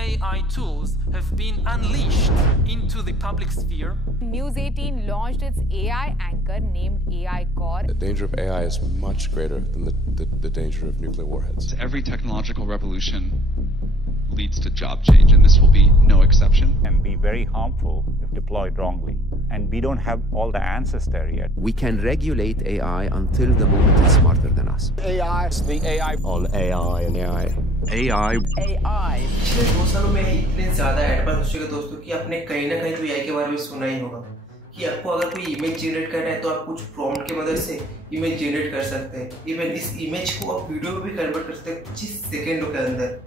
AI tools have been unleashed into the public sphere. News 18 launched its AI anchor named AI Core. The danger of AI is much greater than the danger of nuclear warheads. Every technological revolution leads to job change, and this will be no exception. Can be very harmful if deployed wrongly, and we don't have all the answers there yet. We can regulate AI until the moment it's smarter than us. AI, the AI on AI and AI. AI. पिछले 2 सालों में इतने ज्यादा advance हो चुके दोस्तों कि आपने कहीं ना कहीं तो एआई के बारे में सुना ही होगा कि आपको अगर कोई इमेज जनरेट करना है तो आप कुछ प्रॉम्प्ट की मदद से इमेज जनरेट कर सकते हैं। इवन इस इमेज को आप वीडियो में भी कन्वर्ट कर सकते हैं 25 सेकेंडों के अंदर।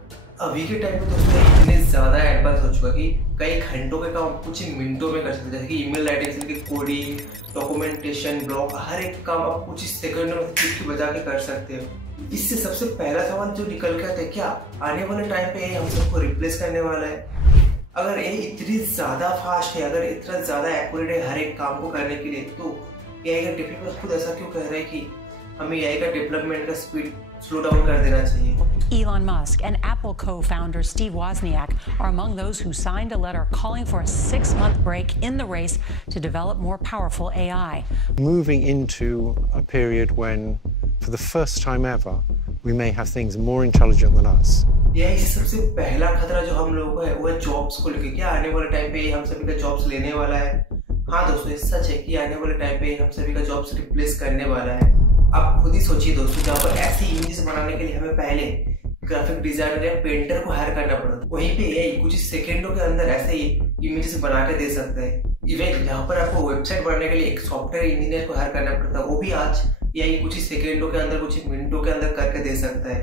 अभी के टाइम में दोस्तों इतने ज्यादा एडवांस हो चुका कि कई घंटों के काम कुछ ही मिनटों में कर सकते हैं, जैसे कि ईमेल राइटिंग से लेकर कोडिंग, डॉक्यूमेंटेशन, ब्लॉग, हर एक काम आप कुछ ही सेकंडों में चुटकी बजा के कर सकते हो। इससे सबसे पहला सवाल जो निकल के आता है, क्या आने वाले टाइम पे हम सबको रिप्लेस करने वाला है? अगर ये इतनी ज्यादा फास्ट है, अगर इतना ज्यादा एक्यूरेट है हर एक काम को करने के लिए, तो एआई का डेवलपर खुद ऐसा क्यों कह रहा है कि हमें एआई का डेवलपमेंट का स्पीड स्लो डाउन कर देना चाहिए? Elon Musk and Apple co-founder Steve Wozniak are among those who signed a letter calling for a 6-month break in the race to develop more powerful AI. Moving into a period when, for the first time ever, we may have things more intelligent than us. यही सबसे पहला खतरा जो हम लोगों को है वो है जॉब्स को लेके। क्या आने वाले टाइम पे हम सभी का जॉब्स लेने वाला है? हाँ दोस्तों, ये सच है कि आने वाले टाइम पे हम सभी का जॉब्स रिप्लेस करने वाला है। आप खुद ही सोचिए दोस्तों, जहाँ पर ऐसी इमेजेस बनाने के लिए हमें पहले ग्राफिक डिजाइनर या पेंटर को हायर करना पड़ता है, वहीं पे एआई कुछ सेकंडों के अंदर ऐसे ही इमेजेस बना के दे सकता है। इवन जहाँ पर आपको वेबसाइट बनाने के लिए एक सॉफ्टवेयर इंजीनियर को हायर करना पड़ता है, वो भी आज एआई कुछ ही सेकंडों के अंदर, कुछ ही मिनटों के अंदर करके दे सकता है।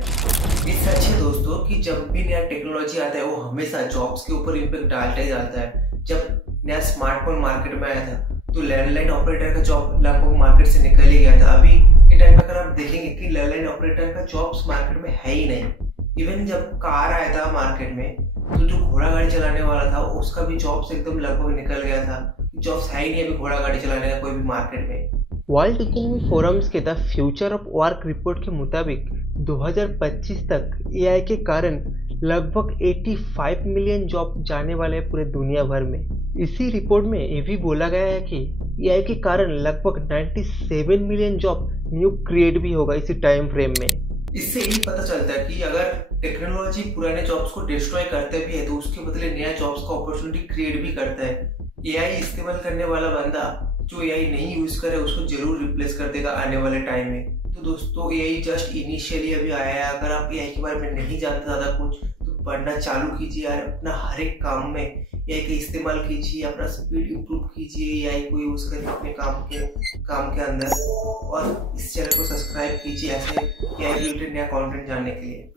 ये सच है दोस्तों कि जब भी नया टेक्नोलॉजी आता है वो हमेशा जॉब्स के ऊपर इम्पैक्ट डालता ही डालता है। जब नया स्मार्टफोन मार्केट में आया था तो लैंडलाइन ऑपरेटर का जॉब लगभग मार्केट से निकल ही गया था। अभी के टाइम में अगर आप देखेंगे कि लैंडलाइन ऑपरेटर का जॉब्स मार्केट में है ही नहीं। इवन जब कार आया था मार्केट में तो जो घोड़ा गाड़ी चलाने वाला था उसका भी जॉब्स एकदम लगभग निकल गया था। जॉब्स है ही नहीं अभी घोड़ा गाड़ी चलाने का कोई भी मार्केट में। वर्ल्ड इकोनॉमिक फोरम्स के the future of work report के मुताबिक 2025 तक एआई के कारण लगभग 85 मिलियन जॉब जाने वाले हैं पूरे दुनिया भर में। इसी रिपोर्ट में ये भी बोला गया है कि एआई के कारण लगभग 97 मिलियन जॉब न्यू क्रिएट भी होगा इसी टाइम फ्रेम में। इससे यही पता चलता है कि अगर टेक्नोलॉजी पुराने जॉब्स को डिस्ट्रॉय करते भी है तो उसके बदले नया जॉब्स का अपॉर्चुनिटी क्रिएट भी करता है। एआई इस्तेमाल करने वाला बंदा जो एआई नहीं यूज करे उसको जरूर रिप्लेस कर देगा आने वाले टाइम में। तो दोस्तों एआई जस्ट इनिशियली अभी आया है। अगर आप एआई के बारे में नहीं जानते ज़्यादा कुछ तो पढ़ना चालू कीजिए यार, अपना हर एक काम में एआई का इस्तेमाल कीजिए, अपना स्पीड इम्प्रूव कीजिए एआई को यूज करके अपने काम के अंदर। और इस चैनल को सब्सक्राइब कीजिए ऐसे एआई रिलेटेड नया कंटेंट जानने के लिए।